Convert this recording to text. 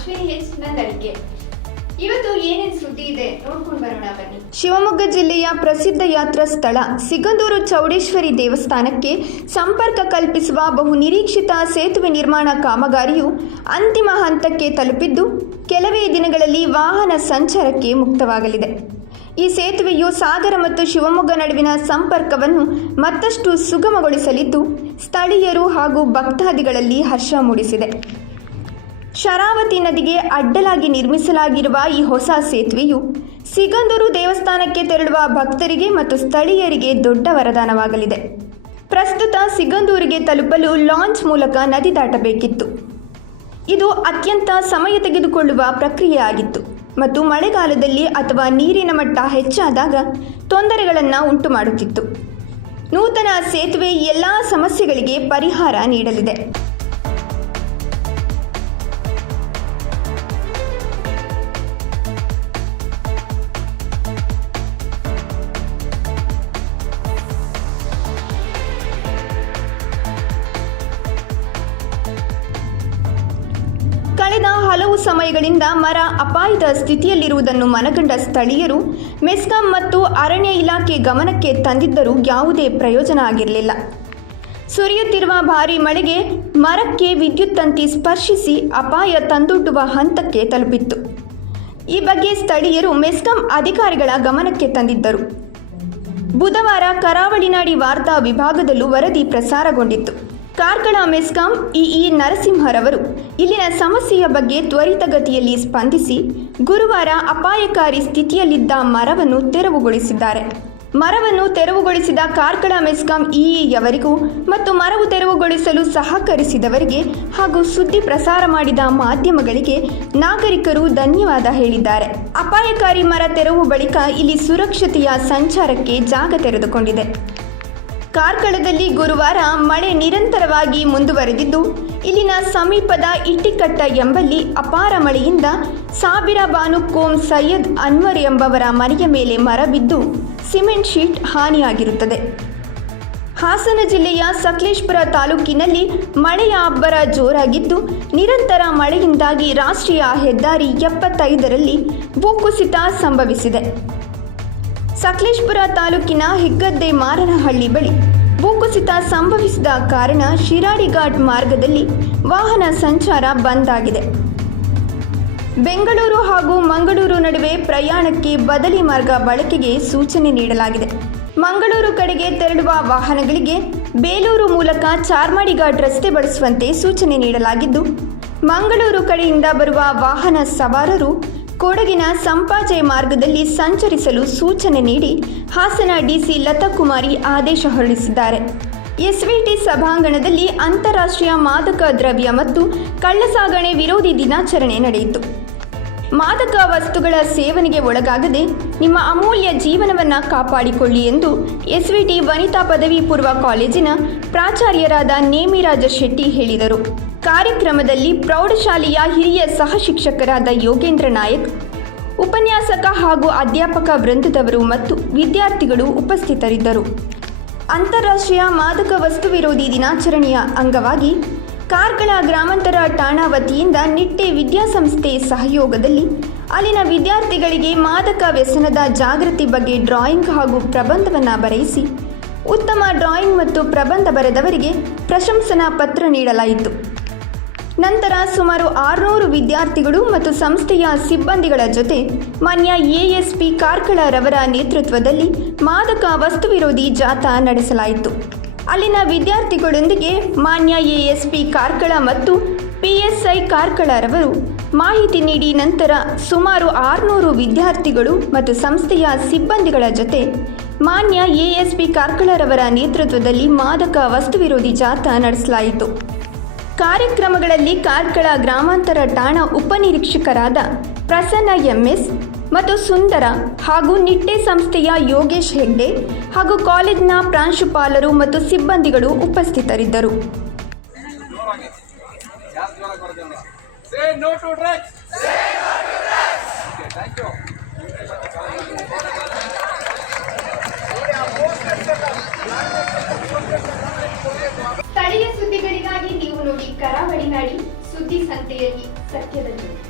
ಅಶ್ವಿನಿ ಹೆಚ್ಚಿನ ಇವತ್ತು ಏನೇನು ಸುದ್ದಿ ಇದೆ? ನೋಡ್ಕೊಂಡು ಬರೋಣ ಬನ್ನಿ. ಶಿವಮೊಗ್ಗ ಜಿಲ್ಲೆಯ ಪ್ರಸಿದ್ಧ ಯಾತ್ರಾ ಸ್ಥಳ ಸಿಗಂದೂರು ಚೌಡೇಶ್ವರಿ ದೇವಸ್ಥಾನಕ್ಕೆ ಸಂಪರ್ಕ ಕಲ್ಪಿಸುವ ಬಹು ನಿರೀಕ್ಷಿತ ಸೇತುವೆ ನಿರ್ಮಾಣ ಕಾಮಗಾರಿಯು ಅಂತಿಮ ಹಂತಕ್ಕೆ ತಲುಪಿದ್ದು, ಕೆಲವೇ ದಿನಗಳಲ್ಲಿ ವಾಹನ ಸಂಚಾರಕ್ಕೆ ಮುಕ್ತವಾಗಲಿದೆ. ಈ ಸೇತುವೆಯು ಸಾಗರ ಮತ್ತು ಶಿವಮೊಗ್ಗ ನಡುವಿನ ಸಂಪರ್ಕವನ್ನು ಮತ್ತಷ್ಟು ಸುಗಮಗೊಳಿಸಲಿದ್ದು, ಸ್ಥಳೀಯರು ಹಾಗೂ ಭಕ್ತಾದಿಗಳಲ್ಲಿ ಹರ್ಷ ಮೂಡಿಸಿದೆ. ಶರಾವತಿ ನದಿಗೆ ಅಡ್ಡಲಾಗಿ ನಿರ್ಮಿಸಲಾಗಿರುವ ಈ ಹೊಸ ಸೇತುವೆಯು ಸಿಗಂದೂರು ದೇವಸ್ಥಾನಕ್ಕೆ ತೆರಳುವ ಭಕ್ತರಿಗೆ ಮತ್ತು ಸ್ಥಳೀಯರಿಗೆ ದೊಡ್ಡ ವರದಾನವಾಗಲಿದೆ. ಪ್ರಸ್ತುತ ಸಿಗಂದೂರಿಗೆ ತಲುಪಲು ಲಾಂಚ್ ಮೂಲಕ ನದಿ ದಾಟಬೇಕಿತ್ತು. ಇದು ಅತ್ಯಂತ ಸಮಯ ತೆಗೆದುಕೊಳ್ಳುವ ಪ್ರಕ್ರಿಯೆಯಾಗಿತ್ತು ಮತ್ತು ಮಳೆಗಾಲದಲ್ಲಿ ಅಥವಾ ನೀರಿನ ಮಟ್ಟ ಹೆಚ್ಚಾದಾಗ ತೊಂದರೆಗಳನ್ನು ಉಂಟು ಮಾಡುತ್ತಿತ್ತು ನೂತನ ಸೇತುವೆ ಎಲ್ಲ ಸಮಸ್ಯೆಗಳಿಗೆ ಪರಿಹಾರ ನೀಡಲಿದೆ. ಕಳೆದ ಹಲವು ಸಮಯಗಳಿಂದ ಮರ ಅಪಾಯದ ಸ್ಥಿತಿಯಲ್ಲಿರುವುದನ್ನು ಮನಗಂಡ ಸ್ಥಳೀಯರು, ಮೆಸ್ಕಾಂ ಮತ್ತು ಅರಣ್ಯ ಇಲಾಖೆ ಗಮನಕ್ಕೆ ತಂದಿದ್ದರೂ ಯಾವುದೇ ಪ್ರಯೋಜನ ಆಗಿರಲಿಲ್ಲ. ಸುರಿಯುತ್ತಿರುವ ಭಾರೀ ಮಳೆಗೆ ಮರಕ್ಕೆ ವಿದ್ಯುತ್ ತಂತಿ ಸ್ಪರ್ಶಿಸಿ ಅಪಾಯ ತಂದೊಡ್ಡುವ ಹಂತಕ್ಕೆ ತಲುಪಿತ್ತು. ಈ ಬಗ್ಗೆ ಸ್ಥಳೀಯರು ಮೆಸ್ಕಾಂ ಅಧಿಕಾರಿಗಳ ಗಮನಕ್ಕೆ ತಂದಿದ್ದರು. ಬುಧವಾರ ಕರಾವಳಿ ನಾಡಿ ವಾರ್ತಾ ವಿಭಾಗದಲ್ಲೂ ವರದಿ ಪ್ರಸಾರಗೊಂಡಿತ್ತು. ಕಾರ್ಕಳ ಮೆಸ್ಕಾಂ ಇಇ ನರಸಿಂಹರವರು ಇಲ್ಲಿನ ಸಮಸ್ಯೆಯ ಬಗ್ಗೆ ತ್ವರಿತಗತಿಯಲ್ಲಿ ಸ್ಪಂದಿಸಿ ಗುರುವಾರ ಅಪಾಯಕಾರಿ ಸ್ಥಿತಿಯಲ್ಲಿದ್ದ ಮರವನ್ನು ತೆರವುಗೊಳಿಸಿದ್ದಾರೆ. ಮರವನ್ನು ತೆರವುಗೊಳಿಸಿದ ಕಾರ್ಕಳ ಮೆಸ್ಕಾಂ ಇಇಯವರಿಗೂ ಮತ್ತು ಮರವು ತೆರವುಗೊಳಿಸಲು ಸಹಕರಿಸಿದವರಿಗೆ ಹಾಗೂ ಸುದ್ದಿ ಪ್ರಸಾರ ಮಾಡಿದ ಮಾಧ್ಯಮಗಳಿಗೆ ನಾಗರಿಕರು ಧನ್ಯವಾದ ಹೇಳಿದ್ದಾರೆ. ಅಪಾಯಕಾರಿ ಮರ ತೆರವು ಬಳಿಕ ಇಲ್ಲಿ ಸುರಕ್ಷತೆಯ ಸಂಚಾರಕ್ಕೆ ಜಾಗ ತೆರೆದುಕೊಂಡಿದೆ. ಕಾರ್ಕಳದಲ್ಲಿ ಗುರುವಾರ ಮಳೆ ನಿರಂತರವಾಗಿ ಮುಂದುವರೆದಿದ್ದು, ಇಲ್ಲಿನ ಸಮೀಪದ ಇಟ್ಟಿಕಟ್ಟ ಎಂಬಲ್ಲಿ ಅಪಾರ ಮಳೆಯಿಂದ ಸಾವಿರ ಬಾನು ಕೋಮ್ ಸೈಯದ್ ಅನ್ವರ್ ಎಂಬವರ ಮನೆಯ ಮೇಲೆ ಮರ ಬಿದ್ದು ಸಿಮೆಂಟ್ ಶೀಟ್ ಹಾನಿಯಾಗಿರುತ್ತದೆ. ಹಾಸನ ಜಿಲ್ಲೆಯ ಸಕಲೇಶ್ಪುರ ತಾಲೂಕಿನಲ್ಲಿ ಮಳೆಯ ಅಬ್ಬರ ಜೋರಾಗಿದ್ದು, ನಿರಂತರ ಮಳೆಯಿಂದಾಗಿ ರಾಷ್ಟ್ರೀಯ ಹೆದ್ದಾರಿ ಎಪ್ಪತ್ತೈದರಲ್ಲಿ ಭೂಕುಸಿತ ಸಂಭವಿಸಿದೆ. ಸಕಲೇಶ್ಪುರ ತಾಲೂಕಿನ ಹಿಗ್ಗದ್ದೆ ಮಾರನಹಳ್ಳಿ ಬಳಿ ಭೂಕುಸಿತ ಸಂಭವಿಸಿದ ಕಾರಣ ಶಿರಾಡಿ ಘಾಟ್ ಮಾರ್ಗದಲ್ಲಿ ವಾಹನ ಸಂಚಾರ ಬಂದ್ ಆಗಿದೆ. ಬೆಂಗಳೂರು ಹಾಗೂ ಮಂಗಳೂರು ನಡುವೆ ಪ್ರಯಾಣಕ್ಕೆ ಬದಲಿ ಮಾರ್ಗ ಬಳಕೆಗೆ ಸೂಚನೆ ನೀಡಲಾಗಿದೆ. ಮಂಗಳೂರು ಕಡೆಗೆ ತೆರಳುವ ವಾಹನಗಳಿಗೆ ಬೇಲೂರು ಮೂಲಕ ಚಾರ್ಮಾಡಿ ಘಾಟ್ ರಸ್ತೆ ಬಳಸುವಂತೆ ಸೂಚನೆ ನೀಡಲಾಗಿದ್ದು, ಮಂಗಳೂರು ಕಡೆಯಿಂದ ಬರುವ ವಾಹನ ಸವಾರರು ಕೊಡಗಿನ ಸಂಪಾಜೆ ಮಾರ್ಗದಲ್ಲಿ ಸಂಚರಿಸಲು ಸೂಚನೆ ನೀಡಿ ಹಾಸನ ಡಿಸಿ ಲತಾಕುಮಾರಿ ಆದೇಶ ಹೊರಡಿಸಿದ್ದಾರೆ. ಎಸ್ವಿಟಿ ಸಭಾಂಗಣದಲ್ಲಿ ಅಂತಾರಾಷ್ಟ್ರೀಯ ಮಾದಕ ದ್ರವ್ಯ ಮತ್ತು ಕಳ್ಳಸಾಗಣೆ ವಿರೋಧಿ ದಿನಾಚರಣೆ ನಡೆಯಿತು. ಮಾದಕ ವಸ್ತುಗಳ ಸೇವನೆಗೆ ಒಳಗಾಗದೆ ನಿಮ್ಮ ಅಮೂಲ್ಯ ಜೀವನವನ್ನು ಕಾಪಾಡಿಕೊಳ್ಳಿ ಎಂದು ಎಸ್ವಿಟಿ ವನಿತಾ ಪದವಿ ಪೂರ್ವ ಕಾಲೇಜಿನ ಪ್ರಾಚಾರ್ಯರಾದ ನೇಮಿರಾಜ ಶೆಟ್ಟಿ ಹೇಳಿದರು. ಕಾರ್ಯಕ್ರಮದಲ್ಲಿ ಪ್ರೌಢಶಾಲೆಯ ಹಿರಿಯ ಸಹ ಶಿಕ್ಷಕರಾದ ಯೋಗೇಂದ್ರ ನಾಯಕ್, ಉಪನ್ಯಾಸಕ ಹಾಗೂ ಅಧ್ಯಾಪಕ ವೃಂದದವರು ಮತ್ತು ವಿದ್ಯಾರ್ಥಿಗಳು ಉಪಸ್ಥಿತರಿದ್ದರು. ಅಂತಾರಾಷ್ಟ್ರೀಯ ಮಾದಕ ವಸ್ತು ವಿರೋಧಿ ದಿನಾಚರಣೆಯ ಅಂಗವಾಗಿ ಕಾರ್ಕಳ ಗ್ರಾಮಾಂತರ ಠಾಣಾ ವತಿಯಿಂದ ನಿಟ್ಟೆ ವಿದ್ಯಾಸಂಸ್ಥೆ ಸಹಯೋಗದಲ್ಲಿ ಅಲ್ಲಿನ ವಿದ್ಯಾರ್ಥಿಗಳಿಗೆ ಮಾದಕ ವ್ಯಸನದ ಜಾಗೃತಿ ಬಗ್ಗೆ ಡ್ರಾಯಿಂಗ್ ಹಾಗೂ ಪ್ರಬಂಧವನ್ನು ಬರೆಯಿಸಿ, ಉತ್ತಮ ಡ್ರಾಯಿಂಗ್ ಮತ್ತು ಪ್ರಬಂಧ ಬರೆದವರಿಗೆ ಪ್ರಶಂಸನಾ ಪತ್ರ ನೀಡಲಾಯಿತು. ನಂತರ ಸುಮಾರು ಆರುನೂರು ವಿದ್ಯಾರ್ಥಿಗಳು ಮತ್ತು ಸಂಸ್ಥೆಯ ಸಿಬ್ಬಂದಿಗಳ ಜೊತೆ ಮಾನ್ಯ ಎಎಸ್ಪಿ ಕಾರ್ಕಳರವರ ನೇತೃತ್ವದಲ್ಲಿ ಮಾದಕ ವಸ್ತು ವಿರೋಧಿ ಜಾಥಾ ನಡೆಸಲಾಯಿತು. ಅಲ್ಲಿನ ವಿದ್ಯಾರ್ಥಿಗಳೊಂದಿಗೆ ಮಾನ್ಯ ಎಎಸ್ಪಿ ಕಾರ್ಕಳ ಮತ್ತು ಪಿಎಸ್ಐ ಕಾರ್ಕಳರವರು ಮಾಹಿತಿ ನೀಡಿ ನಂತರ ಸುಮಾರು ಆರುನೂರು ವಿದ್ಯಾರ್ಥಿಗಳು ಮತ್ತು ಸಂಸ್ಥೆಯ ಸಿಬ್ಬಂದಿಗಳ ಜೊತೆ ಮಾನ್ಯ ಎಎಸ್ಪಿ ಕಾರ್ಕಳರವರ ನೇತೃತ್ವದಲ್ಲಿ ಮಾದಕ ವಸ್ತು ವಿರೋಧಿ ಜಾಥಾ ನಡೆಸಲಾಯಿತು. ಕಾರ್ಯಕ್ರಮಗಳಲ್ಲಿ ಕಾರ್ಕಳ ಗ್ರಾಮಾಂತರ ಠಾಣಾ ಉಪನಿರೀಕ್ಷಕರಾದ ಪ್ರಸನ್ನ ಎಂಎಸ್ ಮತ್ತು ಸುಂದರ ಹಾಗೂ ನಿಟ್ಟೆ ಸಂಸ್ಥೆಯ ಯೋಗೇಶ್ ಹೆಗ್ಡೆ ಹಾಗೂ ಕಾಲೇಜಿನ ಪ್ರಾಂಶುಪಾಲರು ಮತ್ತು ಸಿಬ್ಬಂದಿಗಳು ಉಪಸ್ಥಿತರಿದ್ದರು. ಸ್ಥಳೀಯ ಸುದ್ದಿಗಳಿಗಾಗಿ ನೀವು ನೋಡಿ ಕರಾವಳಿ ನಾಡಿ ಸುದ್ದಿ ಸಂತೆಯಲ್ಲಿ ಸತ್ಯದ ಜ್ಯೋತಿ.